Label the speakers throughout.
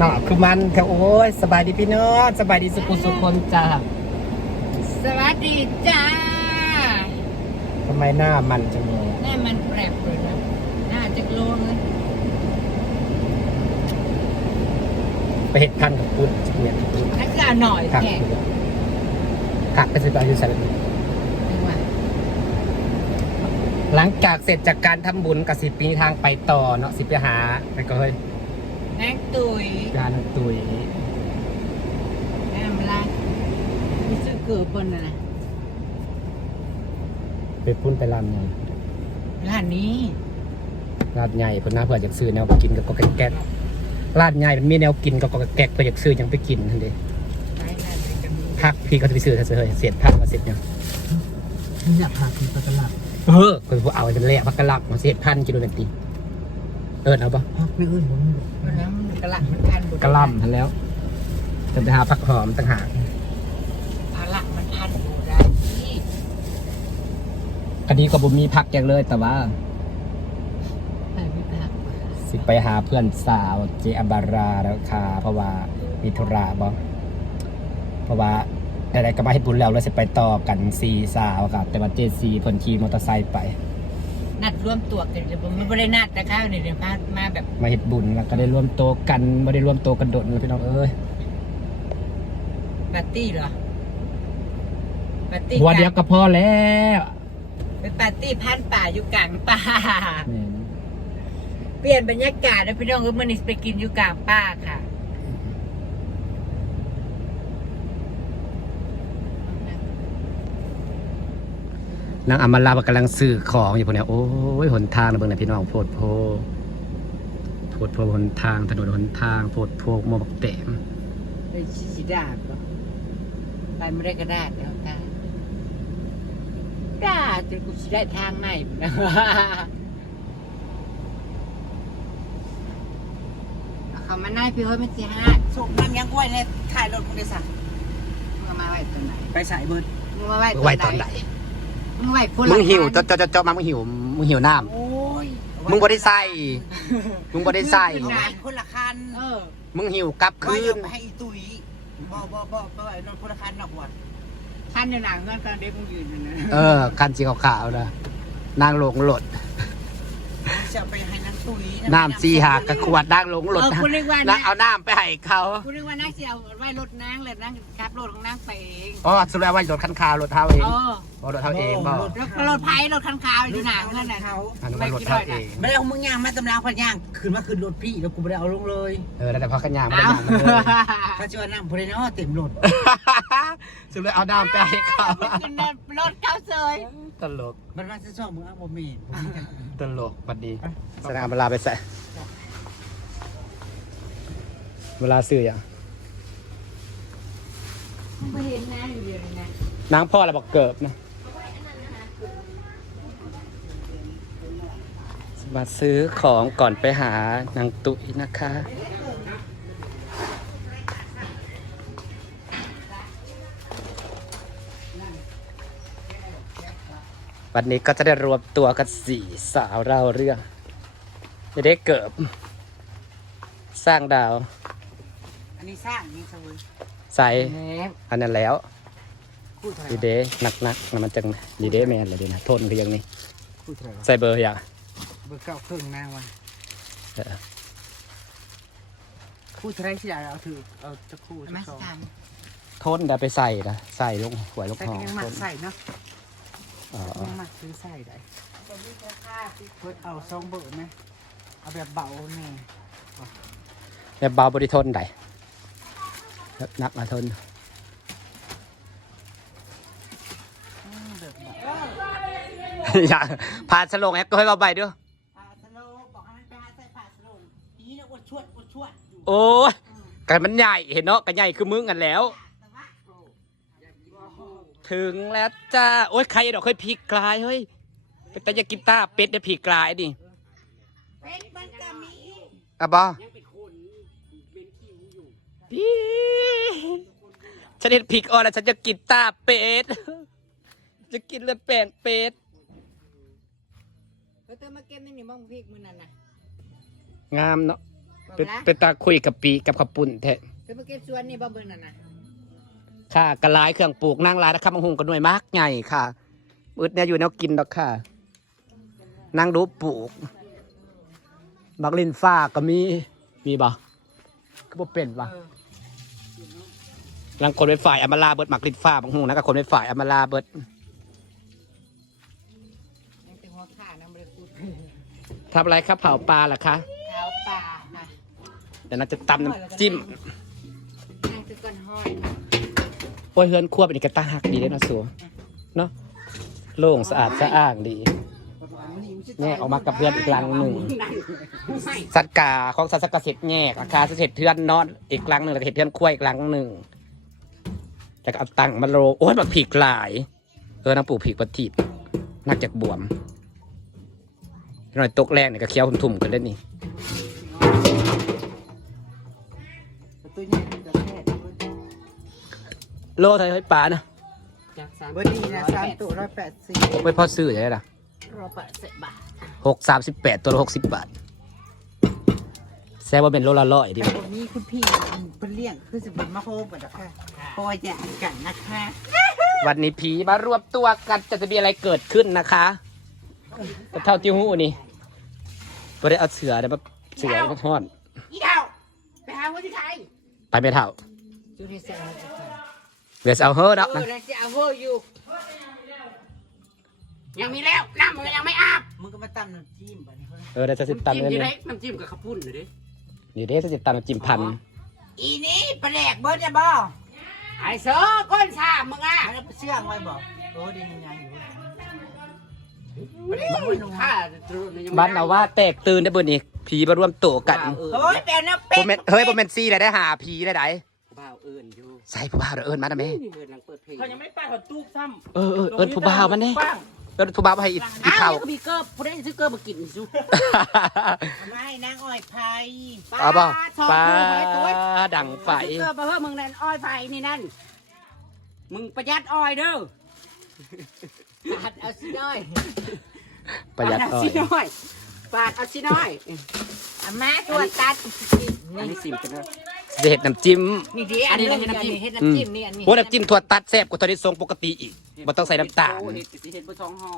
Speaker 1: เนาะคือมันค่ะโอ้ยสบายดีพี่น้องสบายดีสุขุสุขคนจ้า
Speaker 2: สวัสดีจ้า
Speaker 1: ทำไมหน้ามันจังเลย
Speaker 2: หน้ามันแปรบเลยนะหน้าจะโลเลย
Speaker 1: ไปเห็ดพันกับปุ้นจังเนี่
Speaker 2: ยปุ้นนักกาหน่อยผักแขก
Speaker 1: ผักไปสิบอายุใส่แบบนี้ไม่ว่าหลังจากเสร็จจากการทำบุญกับสิปีทางไปต่อเนาะสิไปหาไปก็เฮ้ย
Speaker 2: นักตุยการตุยแม่มาลามีซื้อเกือบบนน่ะนะ
Speaker 1: ไปปุ้นไปลำใหญ่ร้านนี้ลาดใหญ่เพิ่นน่าเผื่ออยากซื้อแนวไปกินกับก็แก๊กลาดใหญ่มันมีแนวกินกับก็แก๊กเพื่ออยากซื้อยังไปกินทันเดีไปร้านไหนกันดีผักพี่เขาจะไปซื้อถ้าซื้อเฮ้ยเสียดผักมาเสร็จยัง
Speaker 3: อยากพาคุณไปตลาด
Speaker 1: เออคนพวกเอาจะแลกพักกะหลักมาเศษพันกิโลเมตร เอิญเอาปะ
Speaker 3: พักไม่เอื้นผม
Speaker 2: เพราะนั้นมันกระหล่ำมันทันบุ
Speaker 1: กะหล่ำทันแล้วจะไปหาผักหอมต่างหาก
Speaker 2: กระหล่ำมันทันอยู่ได้ที่
Speaker 1: คดีก็บ่มีพักอย่างเลยแต่ว่าไปไม่พักสิไปหาเพื่อนสาวเจอบาราแล้วค่ะเพราะว่ามีธุระบ่เพราะว่าอะไรก็มาให้บุญแล้วแล้วสิไปต่อกันซีสาวครับแต่ว่าเจซีเพิ่นขี่มอเตอร์ไซค์ไป
Speaker 2: นัดร่วมตัวกันเลยผมไม่ได้นัดแต่ข้าวเนี่ยเดี๋ยวมามาแบบ
Speaker 1: มาเฮ็ดบุญแล้วก็ได้ร่วมโตวกันบ่ได้ร่วมโตวกันโดดแล้วพี่น้องเอ้ยปาร์ตี้เหรอปาร์ตี้หัวเดียวก็พอแล้ว
Speaker 2: เป็นปาร์ตี้พันป่าอยู่กลางป่า แม่น เปลี่ยนบรรยากาศนะพี่น้องคือมันนี่ไปกินอยู่กลางป่าค่ะ
Speaker 1: นางอำมาลาก็กำลังซื้อของอยู่พวกเนี้ยโอ้ยหนทางนะเบิ่งนะพี่น้องโพดโพโพดโพหนทางถนนหนทางโพดโพหมอบักแตม
Speaker 2: ไปชิชิดาบก็ไปไม่ได้กระดาษแล้วตาดาจนกูชิได้ทางไหนนะเอาเขามาหน้าพี่เฮ้ยมันสิห้า
Speaker 3: สุกมันยังกล้วยเนี่ยถ่ายรถมึงได้สั่ง
Speaker 2: มึงเอามาไว้ตอนไหนไปใส่เบิร์ดมึงมาไว้ไว้ตอนไหน มึงไว้คน
Speaker 1: ละมึงหิวอันเจาะเจาะเจาะมามึงหิวมึงหิวน้โอ้ยำมึงบ่ได้ใส่มึงบ่ได้ใส่เ
Speaker 2: อาไว้คนละคันเออ
Speaker 1: มึงหิวกลับก็คืยั
Speaker 3: งนไปให้อีตุยบ่บ่บ่บ่ไอ้นนคนละคันนอกวัดท่านอยู่หนังเงินตอนเด็กมึงยืนนั่นน
Speaker 1: ะเออคันสีขาวๆนะนางหลงหลด
Speaker 2: จะไปให้นังตุย
Speaker 1: น้ำซีหากกระขวดนางหลงหลดเออคุณนึกว่านะนะเอาน้ำไปให้เขา
Speaker 2: คุณนึกว่านักเสียวไว้รถนางเลยนั่งขับรถของนางไปเอง
Speaker 1: อ๋อสุดแล้วว่ารถคันขาวรถเท้าเองเออบ่รถเท้าเองบ่
Speaker 2: รถรถไผ่รถคันขาวอยู่หนังนั่นน่ะเขา
Speaker 1: อันนั้นว่ารถเท้าเอง
Speaker 3: ไม่ได้เอามึงย่างมาตำรางพันย่างขึ้นมาขึ้นรถพี่แล้วกูไม่ได้เอาลงเลย
Speaker 1: เออแล้วแต่พอกันยางไม่ได้เอายางมันเล
Speaker 3: ยถ้าจะว่านั่งพลเนาะเต็มรถ
Speaker 1: สุดเลยเอาน้ำไปให้เขาขึ้
Speaker 2: นรถเข้าเซย
Speaker 1: ตลก
Speaker 3: มันมาจะชอบมึงเอาบ่มี
Speaker 1: ตลกบัดดีแสดงเวลาไปใส่ เวลาซื้ออย่าง
Speaker 2: ไม่เห็นนะอยู่เดียวนะ
Speaker 1: นางพ่อเราบอกเกิบนะมาซื้อของก่อนไปหานางตุ้ยนะคะ วันนี้ก็จะได้รวมตัวกันสี่สาวเราเรื่อง จะได้เกิบ สร้างดาว
Speaker 2: อันนี้สร้างนี่เสวย
Speaker 1: ใส่แล้วอันนั้นแล้ว คู่เท่าไหดีร่เดหนักนักๆนะมันจังดีเดแมนเลยดีนะทนคือยังนี้คู่เท่าไหร่ใส่เบอร์อย่าง
Speaker 3: เบอร์เก้าครึ่งนางวะเออคู่เท่าไหร่ที่อยากเอาถือเอาจะคู่จะมาสองสั่ง
Speaker 1: ทนได้ไปใส่นะใส่ลงหวยลงแต
Speaker 3: ่หอก็มยังหมัทกนใส่เนาะอ๋อยังหมักซื้อใส่ได้เพิ่นเอาซองเบอร์ไหม เอาแบบเบาแน่
Speaker 1: แบบเบาบริทนได้แบบหนักมาทนอืมแบบเบาอย่าพาสลงแอปก็ให้เราไปด้วย
Speaker 2: ปลาสโลบอกให้มันไปหาใส่ปลาสโลนี่นะอวดชวดอวดชวด
Speaker 1: อยู่โอ้ยกันมันใหญ่เห็นเนาะกันใหญ่คือมึงกันแล้วแต่ว่าโอ้ถึงแล้วจ้า โอ้ยใครดอกเคยพีกกลายเฮ้ยเป็นแต่อยากินต้าเป็ดเดี๋ยวพีกกลายดิ
Speaker 2: เป็นมันก็มี
Speaker 1: อะบออีฉันเห็นพีกออนแล้วฉันจะกินต้าเป็ด จะกินเลือดแป้งเป็ด
Speaker 2: เออเติมมาเก็บนี่นี่มองพริกมือนั่นน่ะ
Speaker 1: งามเนาะเป็นเป็นตาคุยกับปีกับขับปุ่นแท้จะไปเก็บสวนนี่บ่เบิ่งนั่นน่ะค่ะกระลายเครื่องปลูกนั่งลายนะครับมังหุงกันหน่วยมากใหญ่ค่ะมืดเนี่ยอยู่แนวกินดอกค่ะ นั่งดูปลูก บักลินฟ้าก็มี มีบ่ก็บ่เป็นบ่ลังคนไปฝ่ายอำมาลาเบิดหมักลินฟ้าบางหูนะกับคนไปฝ่ายอำมาลาเบิดยังเป็นหัวขาน้ำบริกุดทำอะไรครับเผาปลาล่ะคะ
Speaker 2: ขาวป่าค่ะ
Speaker 1: เดี๋ยวน่าจะตำน้ำจิ้มนั่งคือก้อนห้อยค่ะโอ้ยเฮือนครัวเป็นอีกกระตาหักดีเลยนะสัวเนาะโล่งสะอาดสะอ้างดี แง่ออกมากับเพื่อนอีกหลังหนึ่งสัตว์กาของสัตว์เกษตรแยกอาคารเกษตรเทือนนอนอีกหลังหนึ่งแล้วก็เห็ดเทือนคุ้ยอีกหลังหนึ่งแล้วก็เอาตังค์มาโลโอ้ยบักผีกหลาย เออน้ำปลูกผีกปฏิบนักจากบวมหน่อยตกแรงเนี่ยก็เคี้ยวทุ่มๆกันเล่นนี่ตัวใหญ่มันจะแค่โลไทยให้ปลานะ
Speaker 3: จากสามเบอร์ดีนะสามตัวร้อยแปดสิบ
Speaker 1: ผมไปพ่อซื้อใช่ไหมล่ะ
Speaker 2: รอแปดสิบบาท
Speaker 1: หกสามสิบแปดตัวละหกสิบบาทแซ่บว่าเป็นโลละร้อย
Speaker 2: ดิแต่วันนี้คุณพี่เป็นเลี้ยงคือสิเป็นมะโฮมกันนะคะเพราะว่าอยากกันนะคะ
Speaker 1: วันนี้ผีมารวมตัวกันจะจะมีอะไรเกิดขึ้นนะคะแต่เท่าที่หูนี่ไม่ได้เอาเสือเดี๋ยวมาเสือมาทอดอีเดาไปหาหัวที่ไทยไปไม่เท่าจูดิเซลเดี๋ยวจะเอาเฮ้อเอเนาะอแล้วจะเอาหัวอยู่
Speaker 2: ยังมีแล้วน้ำมันยังไม่อาบมึงก็มาตั้มน้
Speaker 1: ำจิ้มไปนี่เพิ่นเออเดี๋ยวจะสิตำจิ้มเ
Speaker 3: งินที่ไหนนี่น้ำจิ้มกับข้าวปุ้นเลยดิ
Speaker 1: นี่เด้จะสิตำน้ำจิ้มพัน
Speaker 2: อีนี่ปลาแหลกเบิร์ดเนี่ยบ่ไอ้เสือก้นชามมึงอะอันนั้นเชื่องไว้บอกโอ้ดียังไงอยู่
Speaker 1: ไม่ได้ข้าตรุษยังไม่บ้านเราว่าแตกตื่นได้บนนี้ผีมารวมตัวกัน
Speaker 2: เฮ้ยแปลน้ำเป
Speaker 1: ็ผมดเมนเฮ้ยผมเป็นซีเลยได้หาผีได้ไหนบ่าวเอิญอยู่ใส่ผู้บ่าวเด้อเอิญมาได้ไหมนี่เอิญนังเปิดเพลงเขายังไม่ไปหดตู้ซ้เออเออำเอิญผู้บ่าวมันนี่ปั งเอิญผู้บ่าวมาให้อีก
Speaker 2: อีอ้าวเข่า ก็มีเกอร์ผู้ได้ซื้อเกอร์มากินซูไม่นางอ้อยไผ่
Speaker 1: เอาบ่ชอบปลาดูไว้ตัวดังไฟซื้อ
Speaker 2: เกอร์มาเพิ่มมึงนั่นอ้อยไฟนี่นั่น มึงประหยัดอ้อยเด้อปาดเอาสิน้อย
Speaker 1: ประหยัดอ้อปาเอาสิยน้อย
Speaker 2: ปาดเอาสิน้อยอามาตัวตัดอันนี้
Speaker 1: สิมกันนะ จะเห็ดน้ำจิ้ม
Speaker 2: นี่ดีอัอันนนี้นี้นะน้ำเฮ็จิ้ดม
Speaker 1: น้ำจิ้มนี่อันนี้โอ้น้ำจิ้มถั่วตัดแซ่บกว่าตอนนี้ทรงปกติอีกมันต้องใส่น้ำตาลโอ้เฮ็ดสิเฮ็ดบ่สองห่อ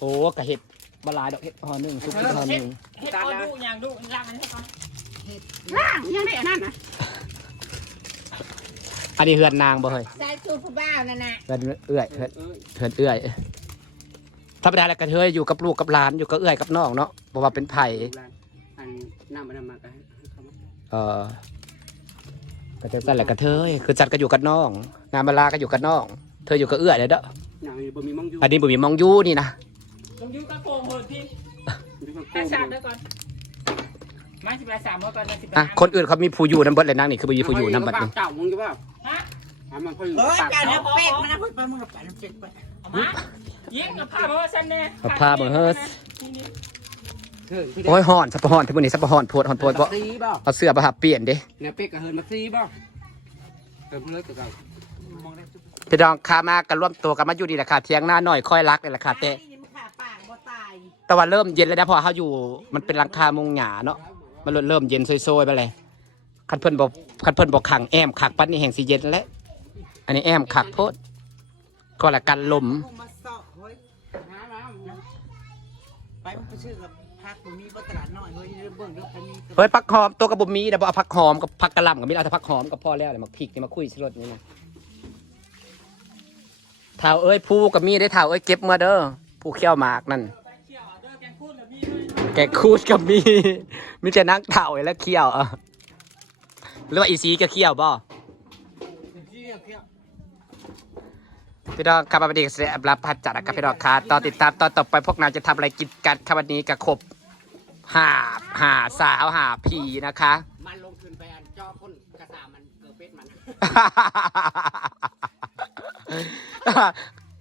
Speaker 1: โอ้กะเห็ดบลายดอกเห็ดห่อหนึ่งซุปห่อหนึ่งเฮ็ดเอาดูอย่างดูร่างมันให้ก่อนล่างยังได้อันนั้นนะอันนี้เฮือนนางบ่เฮ้ย
Speaker 2: ใส่สูตรผู้บ่าวนั่นน่ะ
Speaker 1: เฮือนเอื้อยเฮือนเฮือนเอื้อยธรรมดาแล้วกระเทยอยู่กับลูกกับหลานอยู่กับเอื้อยกับน้องเนาะเพราะว่าเป็นไผ่อันน้ำมันมากันเออ ก็จะสั่นแหละกระเทยคือจัดก็อยู่กับน้อง งานมาลาก็อยู่กับน้อง เธออยู่กับเอื้อยเลยเด้ออย่างนี้บ่มีมองอยู่อันนี้บ่มีมองอยู่นี่นะลงยูกระโปรงหดพี่มีคนโกแค่งสามเด้อก่อนมาสิบแปดสามเมื่อก่อนเนี่ยสิบแปดอะคนอื่นเขามีผู้อยู่น้ำเบิดเลยนางนี่คือบ่มีผู้อยู่น้ำเบิดนี่เก่ามึงอยู่เปล่าฮะอะมันพออยู่เฮ้ยปากแปลเก่าน้ำเป็ดมานะเพิ่นไปมึงกับแปลน้ำเป็ดไปเอามายิ้มกับผ้าเพราะว่าฉันเนี่ยเอาผ้ามาเฮ้ยนี่ เฮ้ยโอ้ยห่อนสับปะห่อนที่มื้อนี้สับปะห่อนโพดห่อนโพดบ่ซีบ่เอาเสื้อมาหาเปลี่ยนเด้เนี่ยเป็กกับเฮิร์นมาซีบ่เออเพิ่งเลิกกับเก่าพี่น้องข้ามากันร่วมตัวกันมาอยู่นี่แหละค่ะเที่ยงหน้าหน่อยค่อยรักนี่แหละค่ะแต่นี่มันขาปากบ่ตายแต่ว่าเริ่มเย็นแล้วนะเพอเขาอยู่มันเป็นหลังคามุงหยาเนาะมันเริ่มเย็นโซยๆไปเลยคันเพิ่นบอกคันเพิ่นบอกขังแอมขักปันนี่แห่งสีเย็นแล้วอันนี้แอมขักโพดก็ละกันลมมึงมาเสาะเฮ้ยน้ำน้ำไปมึงไปชื่อกับ พักมึงมีบ่ตลาดน้อยเฮ้ยเรื่องเบิ่งเรื่องมีเฮ้ยผักหอมตัวกระบุมีแต่บ่เอาผักหอมกับผักกระหล่ำกับมีเอาแต่ผักหอมกับพ่อแล้วเลยมาพริกนี่มาคุยสิรสนี่นะเท้าเอ้ยผู้กับมีได้เท้าเอ้ยเก็บมาเด้อผู้เขี้ยวหมากนั่นแกคูดกับมีมีแต่นักเถ่าแล้วเขี้ยวอะหรือว่าอีซีก็เขี้ยวบ่พี่น้องครับวันนี้ก็เสียรับพัดจัดนะครับพี่น้องครับตอนติดตามตอนต่อไปพวกนายจะทำอะไรกินกันครับวันนี้กับครบ หาหาสาวหาผีนะคะ มันลงทุนไปอันจอคนกระสามันเกิดเป็ดมัน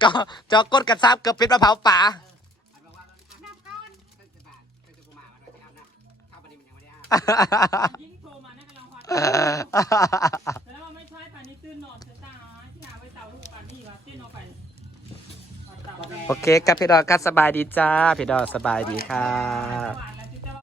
Speaker 1: ก็จอกก้นกันซับเกือบเป็นมะพร้าวป่าอันบอกว่าน้ำก้อนเป็นสิบบาทเป็นสิบมาวันที่อาบน้ำข้าวปลาดิมันยังไม่ได้อาบยิ่งโทรมาในกำลังฮอตแต่แล้วไม่ใช่ป่านนี้ตื่นนอนเสียตาที่หาไว้เต่าลูกป่านนี้ว่าตื่นนอนไปเต่าโอเคครับพี่ดอกครับสบายดีจ้า พี่ดอกสบายดีค่ะว่า